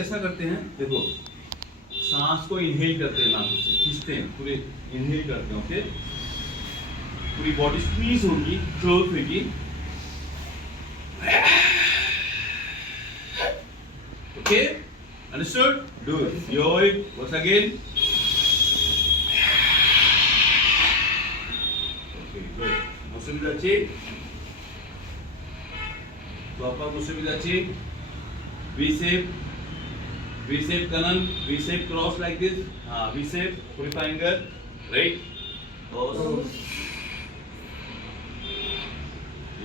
कैसा करते हैं, देखो सांस को इनहेल करते हैं, नाक से खींचते हैं, पूरे इनहेल करते हैं। ओके, पूरी बॉडी स्क्वीज होगी, क्लोज होगी। Okay, understood? Do it. Yo it once again. Okay, good. मुझसे भी जाची तो आपका मुझसे भी जाची V shape kanan, V shape cross like this. V shape, put your finger, right? Cross.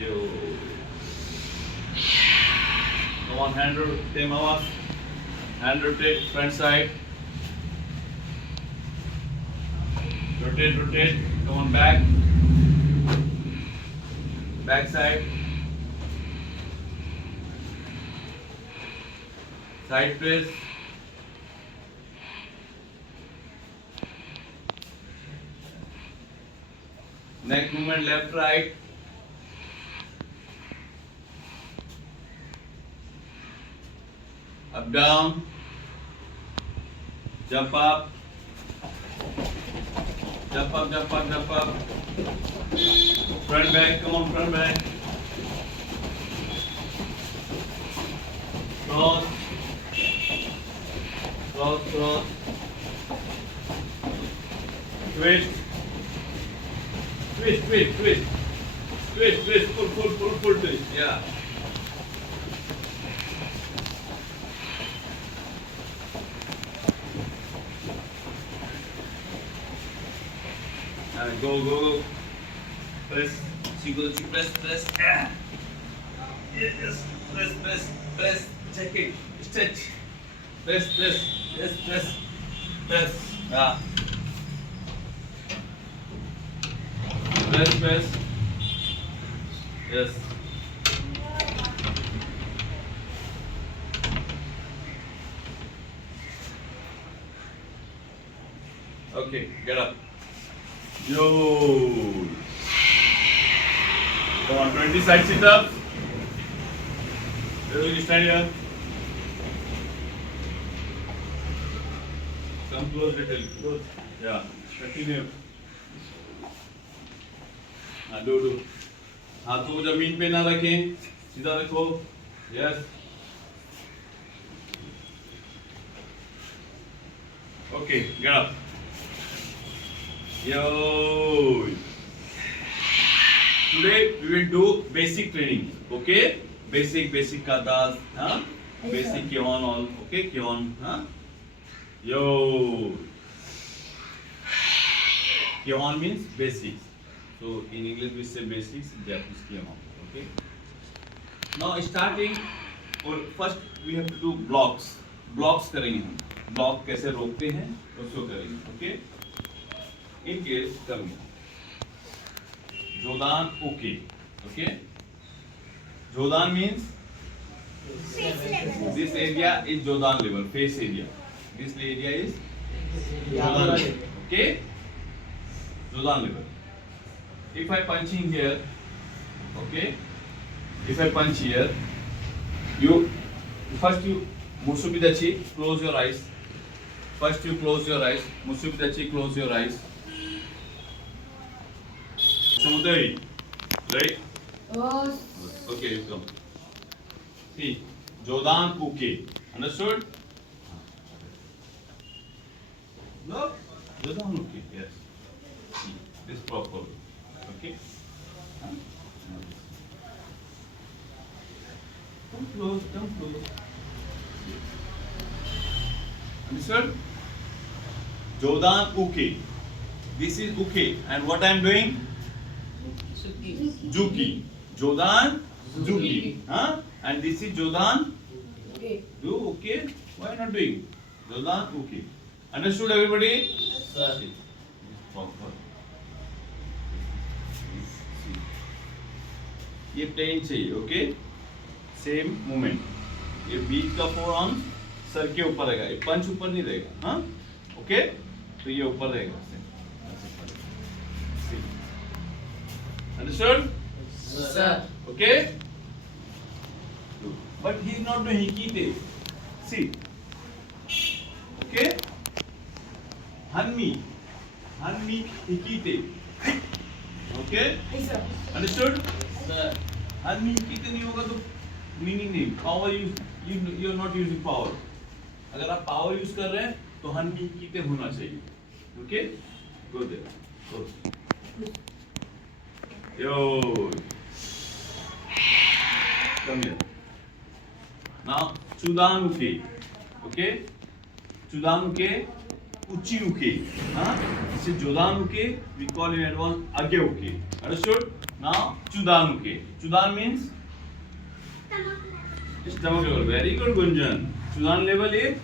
Yo. Come on, hand rotate, mawas. Hand rotate, front side. Rotate. Come on, back. Back side. Side press. Neck movement, left, right. Up, down. Jump up. Jump up. Front back, come on, front back. Cross. Twist. Pull twist. Yeah. Go. Press. Press. Yeah. Yes. Press. Check it. Stretch. Press. Yes, press. Yeah. Press. Yes. Okay, get up. Yo. Come on, 20 side sit-ups. You stand here. Come close, little close. Yeah, continue. Do. हाथों को जमीन पे ना रखें, सीधा रखो. Yes. Okay, get up. Yo. Today we will do basic training. Okay? Basic kadas, huh? Basic kyon all. Okay, kyon, huh? Yo. Kyon means basics. So in English we say basics, in Japanese kyon. Okay. Now starting, or first we have to do blocks. Blocks करेंगे हम. Block कैसे रोकते हैं उसको करेंगे. Okay. In case करूँगा. Jodan okay. Okay. Jodan means this area is Jodan level, face area. This area is Jodan level. Okay. Jodan level. If I punch in here, okay. If I punch here, you Musubidachi, close your eyes. First you close your eyes. Musubidachi, close your eyes. Samudari, right? Okay, come. See, Jodan Uke. Understood? No? Jodan Uke, yes. See, this properly. Okay? Come close. Understood? Jodan Uke. This is Uke. And what I am doing? Juki. Jodan Juki. Huh? And this is Jodan. Do okay? Why not doing? Jodan okay. Understood everybody? Sir. ये plane चाहिए. Okay, same movement. ये बीच का four arm sir के ऊपर रहेगा. ये पंच ऊपर नहीं रहेगा. हाँ, ओके. तो ये ऊपर रहेगा. Understood? Sir. Okay? But he is not doing. He keep it. See, Okay? Hanmi. Hanmi hikite. Okay? Understood? Hanmi hikite नहीं होगा तो मीनिंग नहीं. Power you are not using power. अगर आप power यूज कर रहे हैं तो hanmi hikite होना चाहिए. Okay? Go there. Go. Yo. Come here. Now chudanuke. Okay? Chudanuke, uchinuke. This is jodanuke. We call in advance ageuke. Understood? Now chudanuke. Chudan means stomach level. Very good, Gunjan. Chudan level is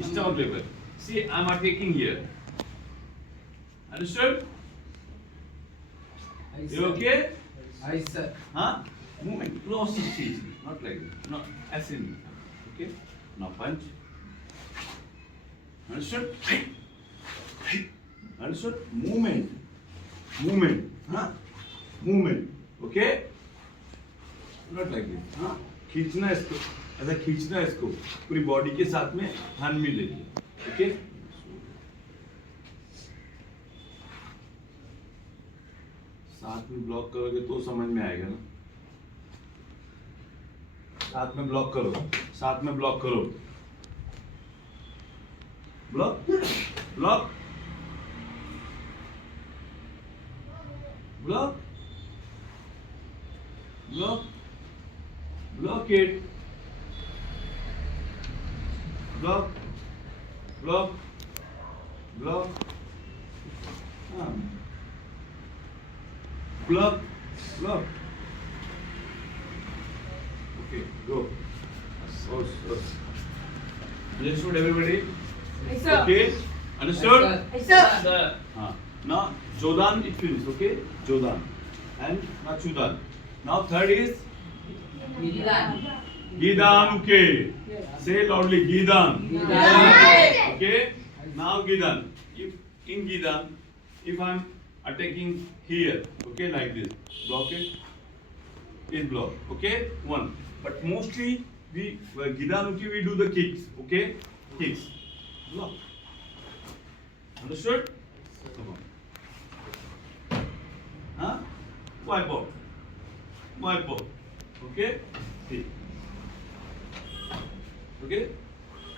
stomach level. See, I am attacking here. Understood? You okay? Hi, sir. Movement. Close to cheese. Not like this. Not as in. Okay? Now punch. Understood? Understood? Movement. Movement. Movement. Okay? Not like this. खींचना इसको. ऐसा खींचना इसको. पूरी body के साथ में हाथ में लेके. Okay? साथ में ब्लॉक करोगे तो समझ में आएगा ना. साथ में ब्लॉक करो. साथ में ब्लॉक करो. Block. Block. Block. Block. Block it. Block. Block. Block. Block, block. Okay, go. Understood, everybody? Yes, sir. Okay, understood? Yes, sir. Now, Jodan it finishes, okay? Jodan. And now Chudan. Now third is Gidan, okay? Say loudly, Gidan. Okay? Now Gidan. If in Gidan, if I'm attacking here, okay, like this, block it, is block, okay, one. But mostly we Gidanuki we do the kicks, okay, kicks, block. Understood? Come on. Wipe out, wipe out, okay. See. Okay,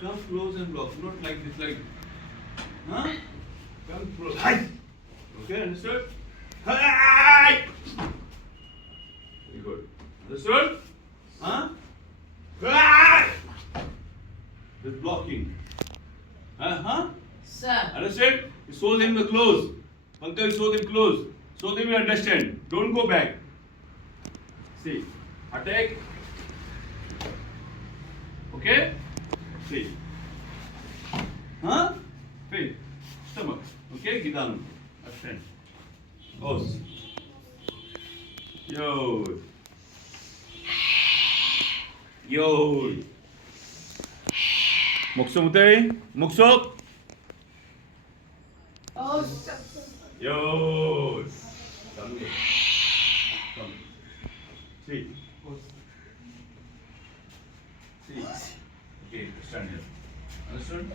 come close and block, not like this, like, come close. Okay, understood? Very good. Understood? With blocking. Sir. Understand? You show them the close. Pankaj, show them close. Show them you understand. Don't go back. See. Attack. Okay? See. Feet. Stomach. Okay? Gidanu. Understand? Os. Yo. Yo. 목소 못해? 목소. Oh, sir. Yo. Come here. Come. See. See. Okay, stand here. Understood?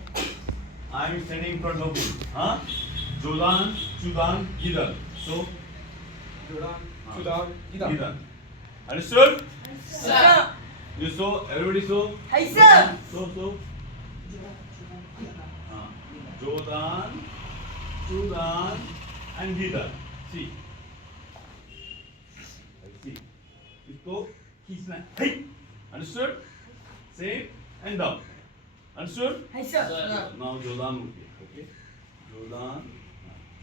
I am standing in front of you. Jodan, Chudan, Gidan. So, Jodan, Chudan, Gidan. Gidan. Understood? Sir. You saw, everybody saw? Hey, sir. So. Jodan, Chudan, and Gidan. See. See. इसको खींचना है. Understood? Same and down. Understood? Hey, sir. Now Jodan okay. Okay. Jodan,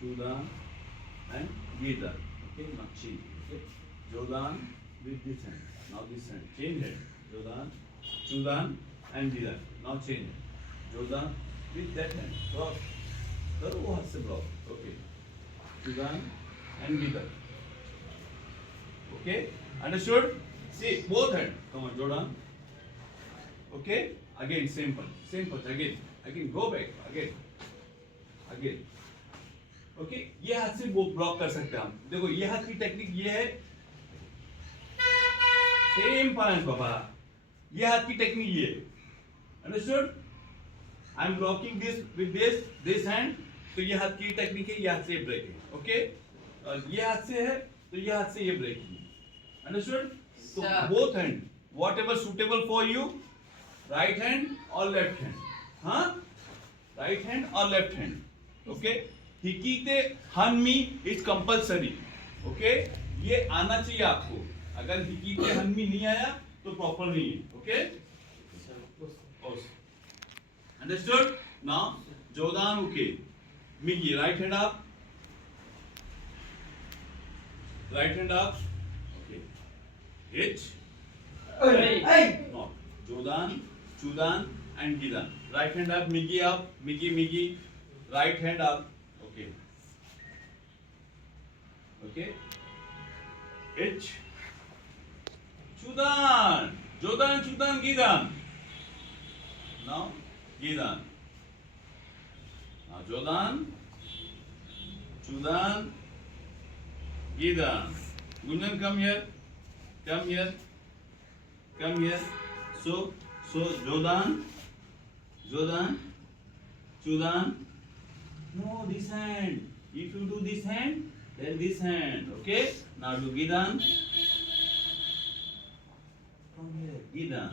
Chudan, and Gidan. Okay, now change. Okay. Jodan with this hand. Now this hand. Change hand. Jodan, Chudan, and Gidan. Now change hand. Jodan with that hand. Cross. करो वो हाथ से block. Okay. Chudan and Gidan. Okay. Understood? See both hand. Come on, Jodan. Okay. Again same punch. Same punch. Again. Go back. Again. Okay ये हाथ से वो block कर सकते हैं हम. देखो ये हाथ की टेक्निक ये है. सेम पंच बाबा. ये हाथ की टेक्निक ये. Understood? I am blocking this with this hand, तो ये हाथ की टेक्निक है, ये हाथ से ब्रेक है, ओके। और ये हाथ से है तो ये हाथ से ये ब्रेकिंग है, अंडरस्टूड। तो Sir. Both hand what ever suitable for you, right hand और लेफ्ट हैंड, हाँ, राइट हैंड और लेफ्ट हैंड, ओके। हिकीते हनमी इज कंपल्सरी, ओके। ये आना चाहिए आपको, अगर हिकीते हनमी नहीं आया तो प्रॉपर नहीं है, ओके। अंडरस्टूड। नाउ जोदान उके मिगी, right hand up, right hand up, okay. Hitch, not जोदान, चुदान and gidan, right hand up, migi, right hand up, okay, okay. H, chudan, jodan, chudan, gidan. Now gidan, now jodan, chudan, gidan. Gunjan, come here, come here, come here. So Jodan, Chudan. No, this hand. If you do this hand, then this hand. Okay. Now do Gidan. Come here, Gidan.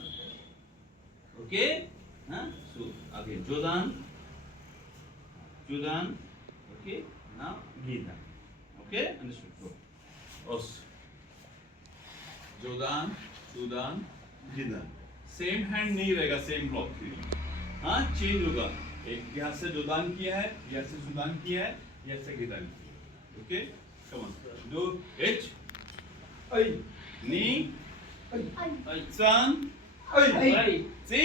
Okay. Huh? So again, Jodan, Chudan. Okay. Now Gidan. Okay. Understood. Go. Os. Jodan, Chudan, Gidan. Same hand नहीं रहेगा, same block के लिए, हाँ, change होगा। एक यहाँ से जोदान किया है, यहाँ से सुदान किया है, यहाँ से गिदान किया है, ओके। कम ऑन, दो एच, नी, सन, सी,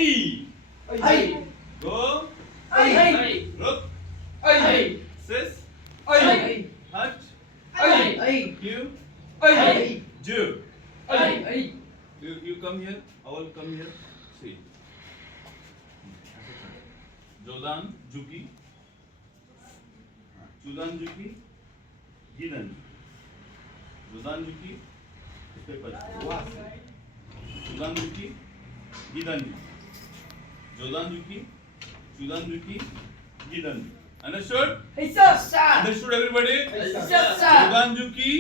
गो, रुक, सिस, हट, क्यू, जू। You come here, I will come here. See. Jodan, Juki. Chudan, Juki. Gidan. Jodan, Juki. इस पे पढ़। Chudan, Juki. Gidan. Jodan, Juki. Chudan, Juki. Gidan. Understood? Understood, everybody? Jodan, Juki.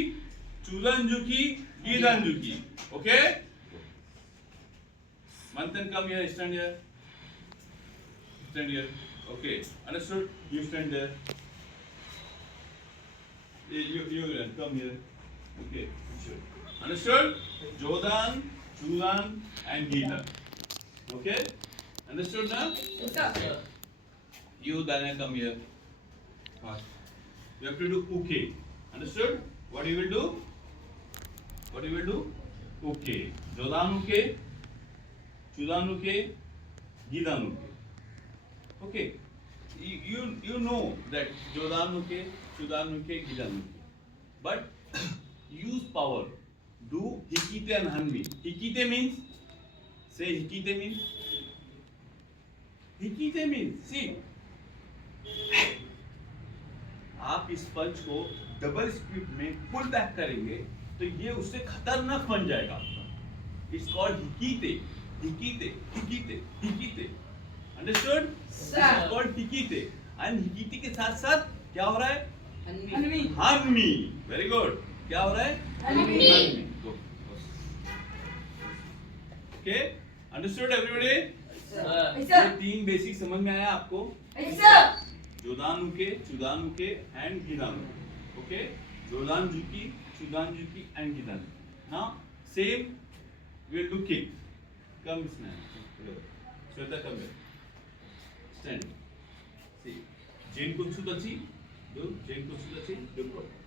Chudan, Juki. Gidan, Juki. Okay? Manthan, come here, stand here. Stand here. Okay. Understood? You stand there. You come here. Okay. Sure. Understood? Jodan, Chudan, and Gidan. Okay? Understood now? You, Dana, come here. You have to do okay. Understood? What you will do? What you will do? Okay. Jodan okay. Chudan okay, Gidan okay. Okay, you know that Jodan okay, Chudan okay, Gidan okay. But use power. Do Hikite and Hanmi. Hikite means, say Hikite means. Hikite means, see. आप इस पंच को double speed में pull back करेंगे तो ये उससे खतरनाक बन जाएगा आपका। इट्स कॉल्ड हिकीते। Hikite, hikite, hikite. Understood? Sir. This is called hikite. And hikite के साथ साथ क्या हो रहा है? Hanmi. Hanmi. Very good. क्या हो रहा है? Hanmi. Hanmi. Go. Okay? Understood everybody? ये तीन बेसिक समझ में आया आपको? जोदान उके, चुदान उके, and गिदान उके. Okay? जोदान जुकी, चुदान जुकी, and गिदान. Now same we will do kick. Come this man. Shweta, come here. Stand. See. Chain kutsudachi. Do. Chain kutsudachi. Do proper.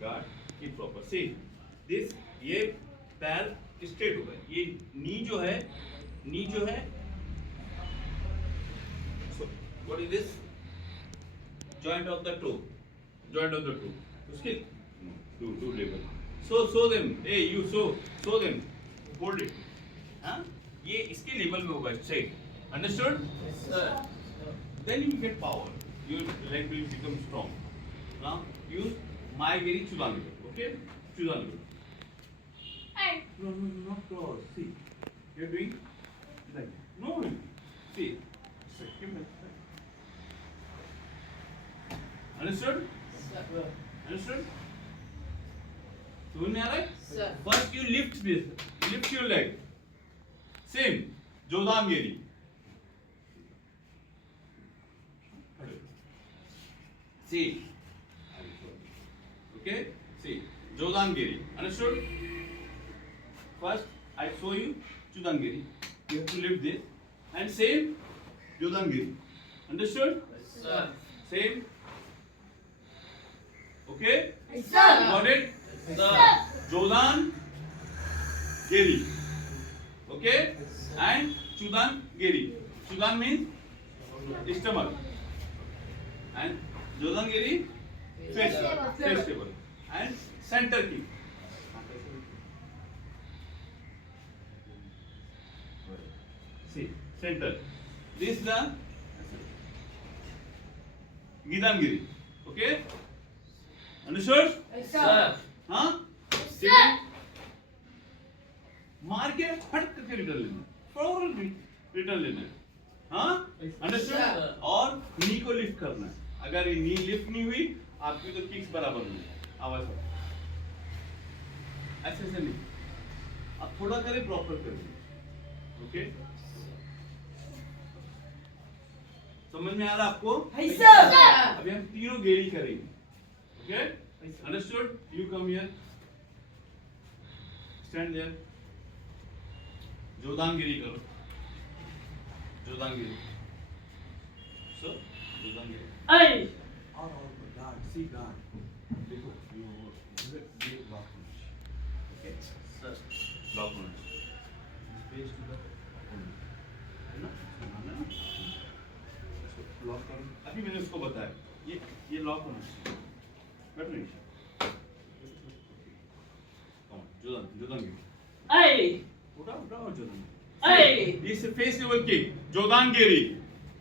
Guard. Keep proper. See. This. ये पैर straight होगा. ये knee जो है. So what is this? Joint of the toe. Joint of the toe. उसके. Do label. So them. Hey you so them. Hold it. हाँ? ये इसके लेवल में होगा सही, understood? Then you get power. Your leg will become strong. Now use my very Chudan. Okay? Chudan. No, not cross. See, you're doing like no. See, second. Understood? Sir. Understood? समझ में आ रहा है? Sir. First you lift this, lift your leg. Same, जोदानगिरी. See. Okay? See, जोदानगिरी. Understood? First, I show you Jodhangiri. You have to lift this. And same, Jodhangiri. Understood? Sir. Same. Okay? Sir. Got it? Sir. Jodhangiri. Okay? And Chudangiri. Chudan means stomach. And Jodhangiri, vegetable. And center kick. See, center. This is the Gidangiri. Okay? Understood? Sir. हाँ? Sir. मार के फट करके return लेना, फौरन return लेना है, हाँ? अंडरस्टूड? Sir. और नी को लिफ्ट करना है. अगर ये नी लिफ्ट नहीं हुई, आपकी तो किक्स बराबर नहीं. आवाज हो. ऐसे ऐसे नहीं. आप थोड़ा करें, प्रॉपर करें. ओके? समझ में आ रहा आपको? अभी हम तीनों गेड़ी करेंगे. Okay? Understood? You come here. Stand there. जोदानगिरी करो. जोदानगिरी. सो जोदानगिरी. Hey. और गार्ड, सी गार्ड. देखो ये ब्लॉक होना चाहिए. ओके सर, ब्लॉक होना चाहिए. स्पेस टू द अपोनेंट, है ना? माना ना? इसको ब्लॉक करो. अभी मैंने उसको बताया, ये लॉक होना चाहिए. बैठ नहीं. कम जोदानगिरी. Hey. उठा जोदानगिरी. Hey. This is face level kick, Jodhangiri.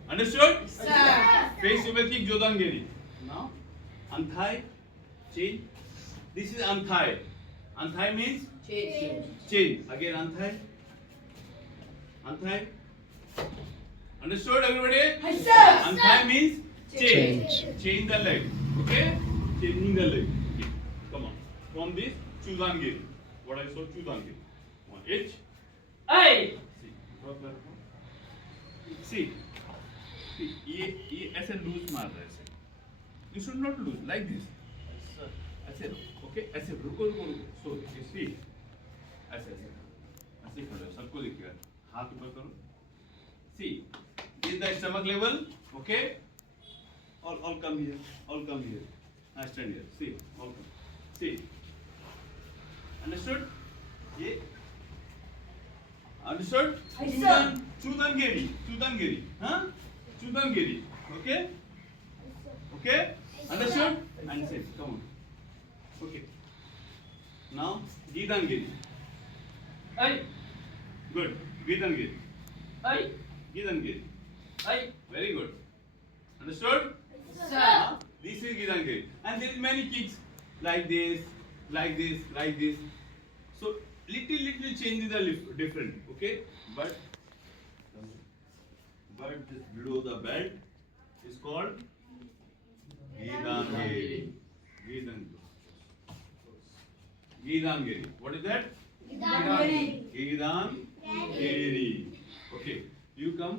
Understood? Sir. Face level kick, Jodhangiri. Now, Anthai, change. This is Anthai. Anthai means Change. change. Again, Anthai. Anthai. Understood, everybody? Anthai means change. Change the leg. Okay? Changing the leg. Okay. Come on. From this, Jodhangiri. What I saw, Jodhangiri. One H. Hey. See, ये ऐसे loose मार रहा है ऐसे. You should not lose like this. ऐसे okay, ऐसे रुको. So you see, ऐसे करो. सबको दिखेगा. हाथ ऊपर करो. See, this is the stomach level. Okay, all come here. I stand here. See, all come. See, understood? ये understood? Chudangiri, huh? Chudangiri, okay? Understood? And say, come on. Okay. Now, Gidangiri. Hey. Good. Gidangiri. Hey. Gidangiri. Hey. Very good. Understood? Sir. Huh? This is Gidangiri. And there is many kicks like this. So, little changes are different, okay? But just below the belt is called Gidangiri. Gidangiri. What is that? Gidangiri. Okay. You come.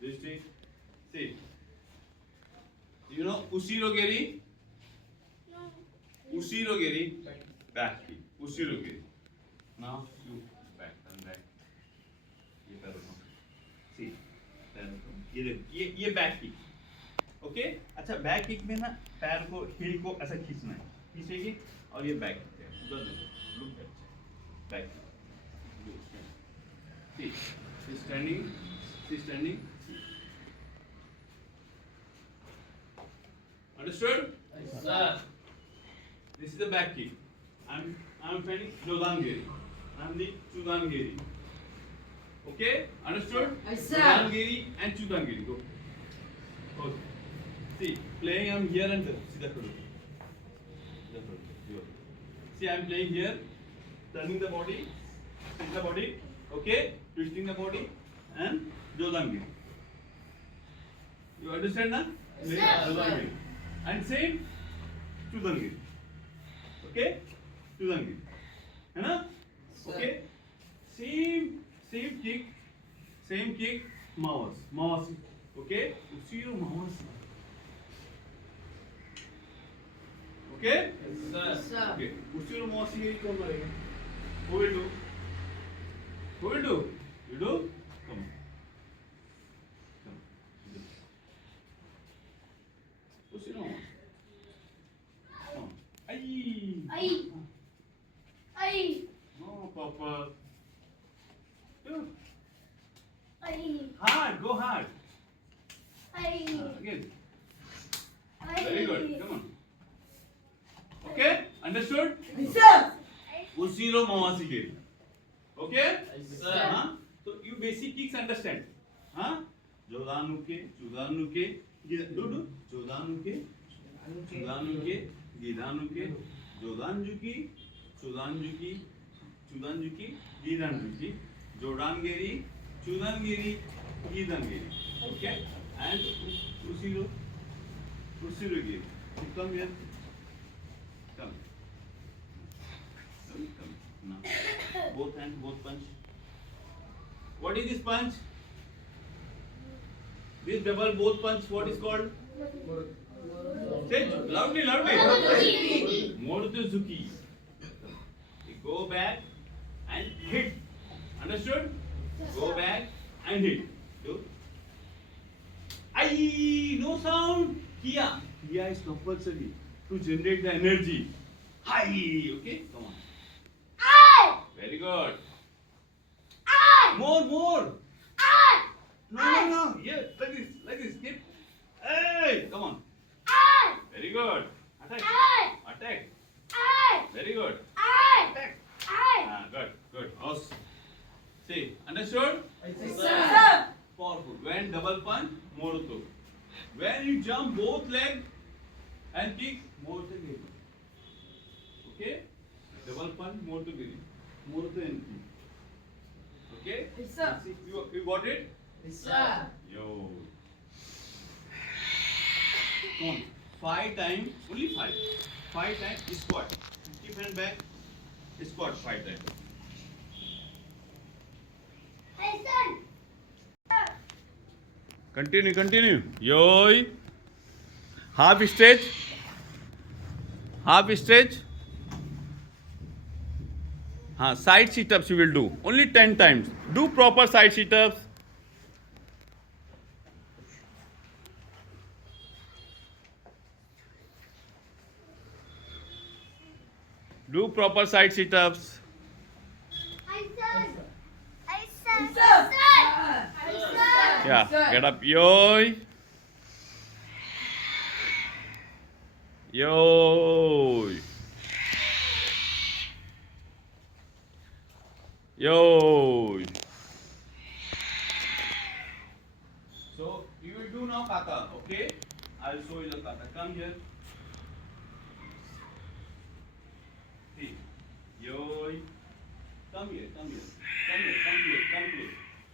This way. See. You know Ushirogiri? Ushirogiri. Back kick. Ushirogiri. Now you back, turn back. ये पैरों को. See, पैरों को. ये back kick. Okay? अच्छा back kick में ना पैर को हील को ऐसा खींचना है. खींचेगी और ये बैक किक है. उधर देखो. Look at back kick. See, standing. Understood? Sir. This is the back kick. I'm planning Jodhangiri. I'm the Chudangiri. Okay? Understood? Yes, sir. Jodhangiri and Chudangiri. Go. Okay. See, playing I'm here and there. See that photo. See, I'm playing here, turning the body, twisting the body. Okay? Twisting the body and Jodhangiri. You understand now? Yes, sir. Jodhangiri. and same चुदंगी. Okay, चुदंगी. है ना? Okay. Same kick. Mouse. Okay. उसी रो mouse. Okay. Yes, sir. Okay. उसी रो mouse ये कौन मारेगा? Who will do? You do? Come. उसी रो mouse. Come. Ay. No, Papa. Do. Hard. Go hard. Again. Very good. Come on. Okay? Understood? उसी रो मवासी के. Okay? Yes, sir. हाँ? तो you basic kicks understand. हाँ? जोदानुके, do. जोदानुके, गिदानुके, जोदानजुकी, गिदानजुकी, जोडानगेरी, चुदानगेरी, गिदानगेरी. Okay? And usiro giri. Come here. Come. Now. Both hands, both punch. What is this punch? This double both punch, what is called? Say loudly. Morduzuki. You go back and hit. Understood? Go back and hit. Do. Aye, no sound. Kiya is compulsory to generate the energy. Aye, okay? Come on. Very good. More. No. Yeah, like this. Keep. Hey, come on. Very good. Attack. Very good. Attack. Good. Awesome. See, understood? Powerful. When double punch, more to. When you jump both legs and kick, more to give. Okay? Double punch, more to give. More to entry. Okay? Yes, sir. See, you got it? Yo. Come on. 5 times, only 5. 5 times squat. Keep hand back. Squat 5 times. Continue. Yoi. Half stretch. Side sit-ups you will do. Only 10 times. Do proper side sit-ups. Do proper side sit-ups. Yeah, get up. Yoi. So you will do now kata, okay? I'll show you the kata. Come here. See. Yoi. Come here. Come close.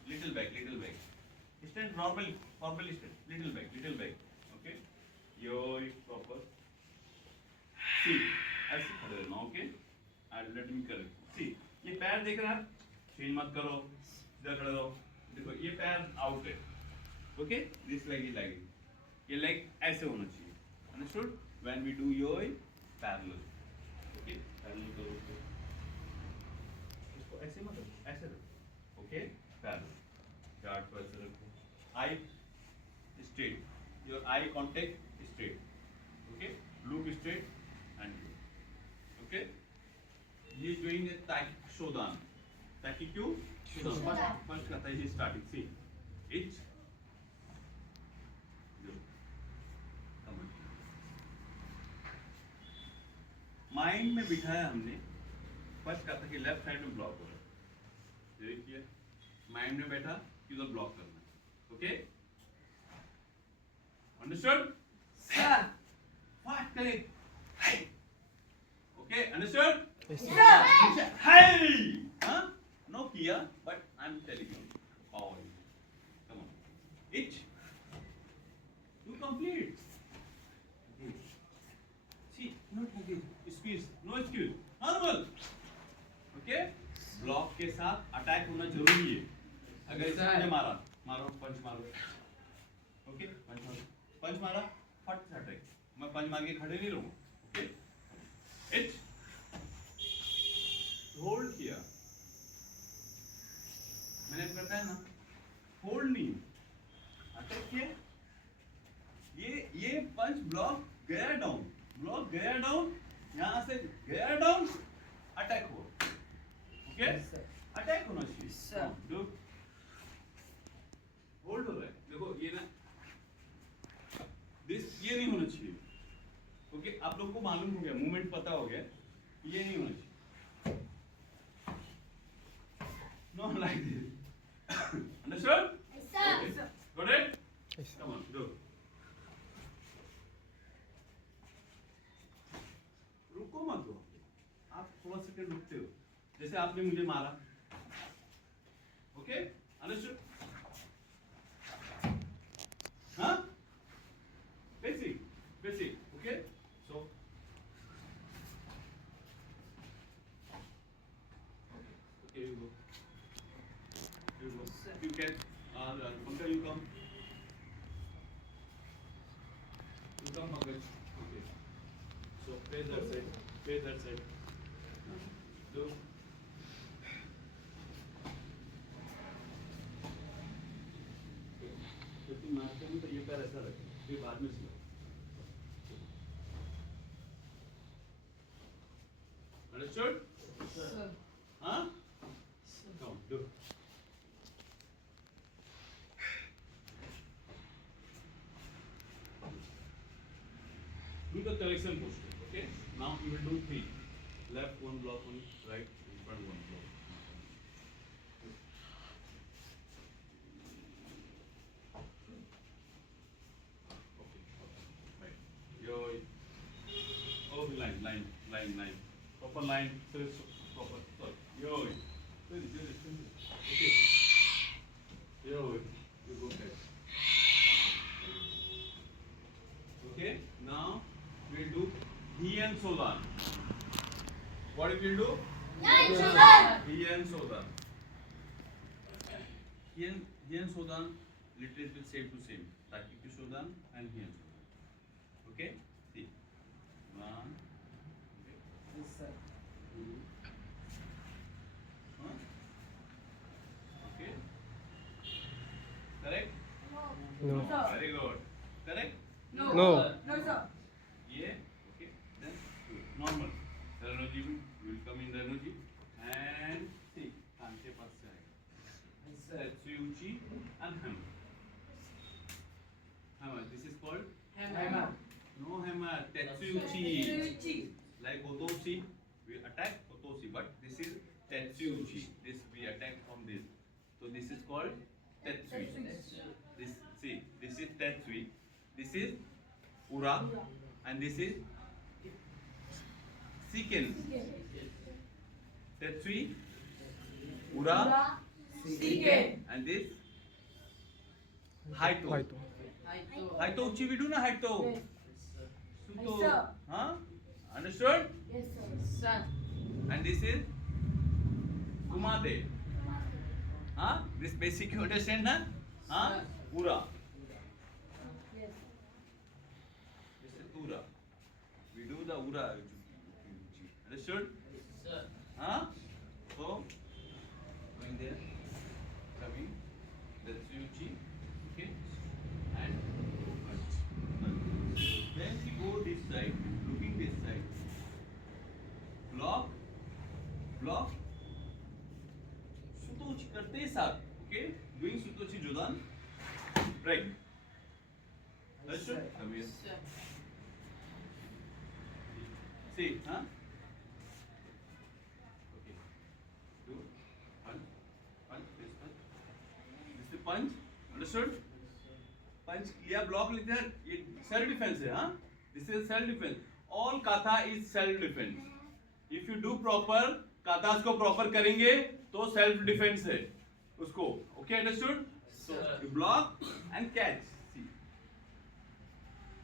Little back. Stand normally stand. Little back. Okay? Yoi, proper. See. ऐसे खड़े रहना, okay? And let me correct. See. ये पैर देख रहे हैं आप? Change मत करो. सीधा खड़े रहो. देखो ये पैर आउट है. Okay? This leg is lagging. ये leg ऐसे होना चाहिए. Understood? When we do yoi, parallel. Okay? Parallel करो. इसको ऐसे मत रखो. ऐसे रखो. Okay? Parallel. Chart पर ऐसे रखो. Eye straight. Your eye contact straight. Okay? Look straight and go. Okay? He is doing a Taikishodan. Taikikyu? First kata he is starting. See. It's come on. Mind में बिठाया हमने. First कथा कि left side में block हो रहा है. देखिए माइंड में बैठा कि उधर ब्लॉक करना है. ओके? अंडरस्टूड? फास्ट करें. Okay? Understood? Hey! Huh? No किया, but I'm telling you. Power. Come on. It. You complete. Excuse normal okay block के साथ अटैक होना जरूरी है अगर इसने मुझे मारा मारो पंच मारो ओके पंच मारा फट से अटैक मैं पंच मार के खड़े नहीं रहूंगा ओके इट होल्ड किया मैंने बताया ना होल्ड नहीं अटैक किया ये पंच ब्लॉक गया डाउन यहां से गया डाउन अटैक हुआ ओके अटैक होना चाहिए डू होल्ड हो रहा है देखो ये ना ये नहीं होना चाहिए ओके आप लोग को मालूम हो गया मूवमेंट पता हो गया ये नहीं होना चाहिए know like this understood Sir. Got it come on do रुको मत दो आप थोड़ा सेकंड रुकते हो जैसे आपने मुझे मारा ओके अंडरस्टूड हाँ basic okay so okay you go you can Pankaj you come Pankaj okay so face that side do तो तुम मारते हो तो ये पैर ऐसा रखो फिर बाद में सुनो understood Sir. हाँ come do do the collection posture okay now you will do three left one block one right in front one block okay right yo oh line proper line so it's proper sorry yo okay yo you go ahead okay now we'll do he and Sodan. What we will do? He and Sodan. He and Sodan literally same to same. Takiki Sodan and he and Sodan. Okay? See. One. Okay. Yes, sir. Two. Huh? Okay. Correct? No. Very good. Correct? No. No. No, sir. Yeah. Okay. Then normal. Energy will come in the energy and see. कान के पास से आएगा. Yes, sir. Tetsuuchi and hammer. Hammer. This is called Hammer. no hammer. Tetsuuchi. Tetsuuchi. Like Otoshi, we attack Otoshi, but this is Tetsuuchi. This we attack from this. So this is called Tetsui. This see. This is Tetsui. This is Ura, and this is Siken. Tetsui, Ura, Siken. and this Haito. Haito. Haito uchi we do na Haito. Yes. Suto. Yes, sir. Huh? Understood? Yes, sir. Sir. And this is Kumade. Huh? This basic you understand na? Huh? Ura. Yes. This is Ura. We do the Ura. Understood? Sir. Huh? So, going there, coming, that's Uchi, okay, and punch. Then we go this side, looking this side, block, Sutochi करते साथ, okay, doing Sutochi Jodan, break. Understood? Come here. Sir. See, huh? Okay. Do punch, this punch. This is punch. Understood? Punch किया block लेते हैं ये self defense है हाँ? This is self defense. All kata is self defense. If you do proper katas को proper करेंगे तो self defense है उसको. Okay, understood? So Sir. you block and catch. See.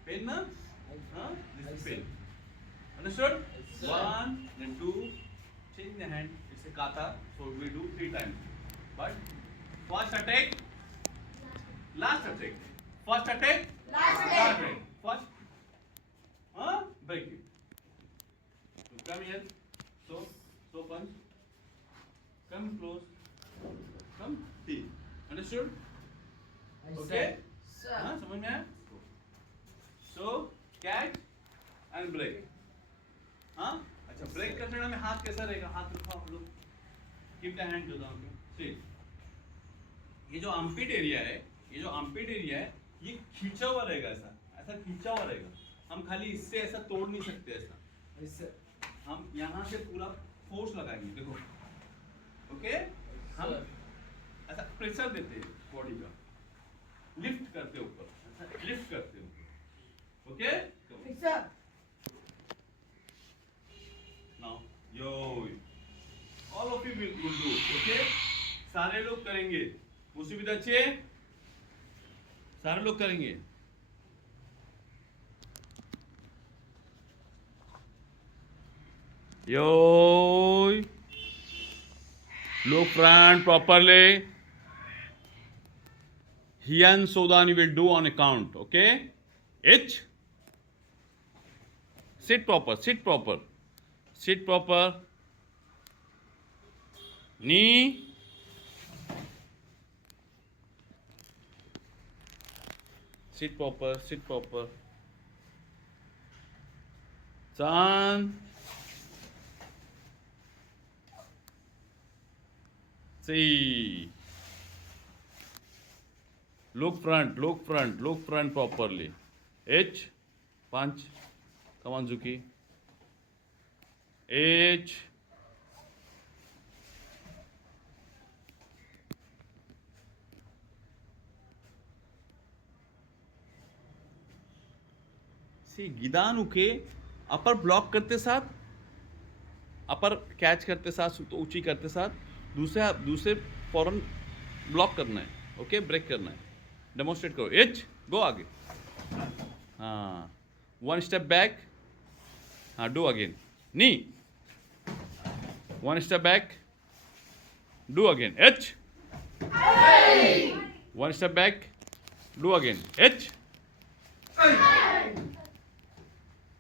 Pen ना? हाँ? This is pen. Understood? Sir. 1, then 2, change the hand. It's a kata, so we do 3 times. But first attack, last attack. First attack, Last attack. First, break it. So come here. So punch. Come close. Come here. Understood? Okay? Sir. समझ में आया? So catch and break. हाँ? अच्छा break करने में हाथ कैसा रहेगा? हाथ रखो आप लोग. Keep the hand to the armpit. See. ये जो armpit area है, ये खींचा हुआ रहेगा ऐसा खींचा हुआ रहेगा. हम खाली इससे ऐसा तोड़ नहीं सकते ऐसा. ऐसे हम यहाँ से पूरा फोर्स लगाएंगे. देखो. ओके? हम Sir. ऐसा प्रेशर देते हैं बॉडी का. लिफ्ट करते हैं ऊपर. ऐसा लिफ्ट करते हैं ऊपर. Okay? Sir. Now, yo, all of you will do, okay? सारे लोग करेंगे. मुसीबत अच्छे? सारे लोग करेंगे. Yo, look front properly. Hiyan Sodani will do on a count, okay? H. Sit proper, sit proper. Sit proper. Knee. Sit proper, sit proper. Chan. See. Look front, look front, look front properly. H. Punch. Come on, Zuki. H. See, गिदानु के अपर block करते साथ, अपर catch करते साथ, तो ऊंची करते साथ, दूसरे फौरन ब्लॉक करना है. ओके, ब्रेक करना है. डेमोन्स्ट्रेट करो. एच. गो आगे. हाँ. 1 step back. हाँ, do again. Knee. 1 step back. Do again. H. 1 step back. Do again. H.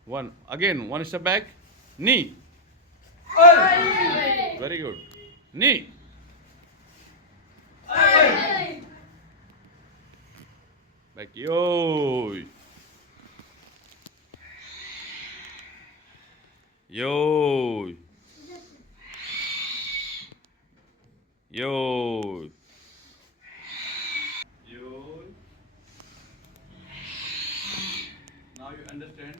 1. Again, 1 step back. Knee. Very good. Knee. Back. Yo. Yo. Yo. Yo. Now you understand.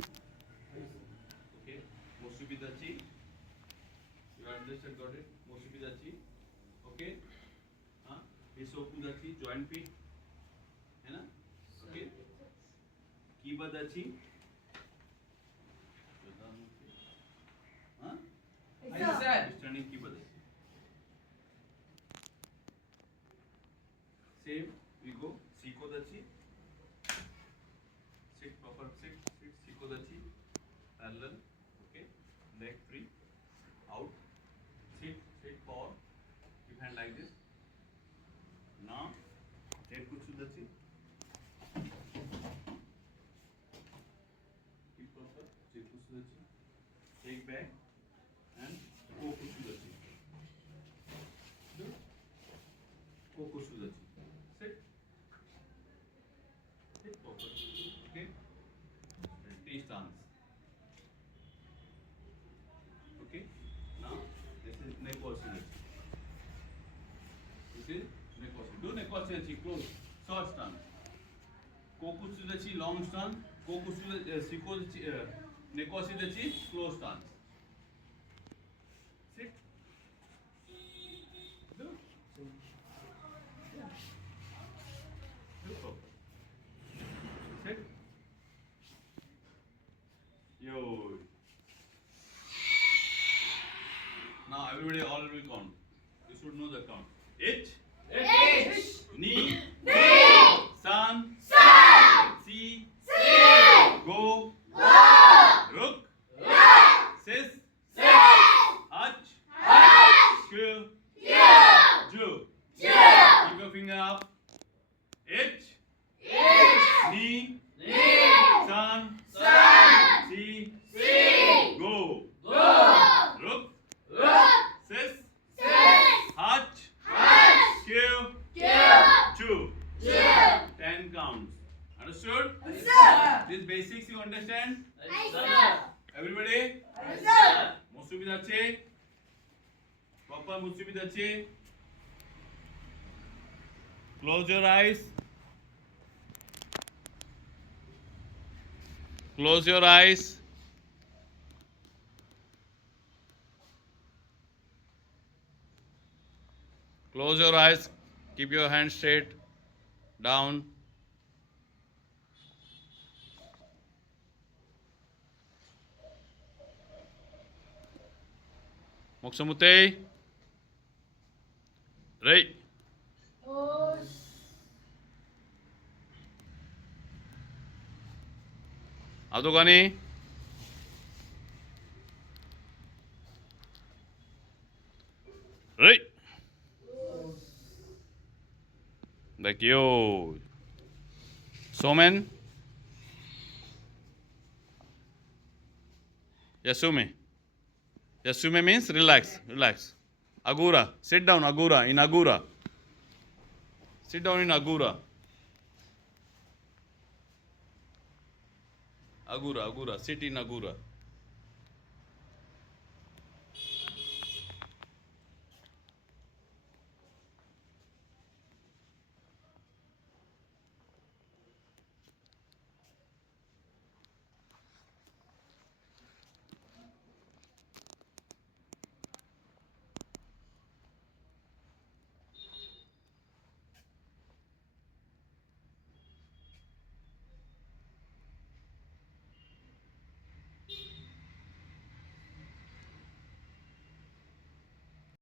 Okay. Mosubidachi. You understand, got it? Mosubidachi. Okay. Hisokudachi, joint feet. है ना? Okay. Kibadachi. हाँ? Sir. Standing Kibadachi. Same, we go. Sikodachi. Sit proper, sit, Sikodachi. Parallel. Okay. Leg free. Out. Sit forward. Keep hand like this. Now, head Kutsudachi. Keep proper. Sit Kutsudachi. Take back. And Kokutsudachi. Kokutsudachi. Sit. Sit proper. Okay. T stance. Okay. Now this is Nekoshidachi. This is Nekoshidachi. Do Nekoshidachi close. Short stance. Kokutsudachi long stance. Kokutsudachi Nekoshidachi close stance. Sit. Do. Do proper. Sit. Yo. Now everybody all will count. You should know the count. H. Knee. San. Si. Go. Ruk. Sis. Papa Musibitachi. Close your eyes. Close your eyes. Close your eyes. Keep your hands straight. Down. Moksamute. Right. Adogani. Right. Like you. Somen. Yasume. Yasume means relax. Relax. Agura. Sit down, Agura. In Agura. Sit down in Agura. Agura. Sit in Agura.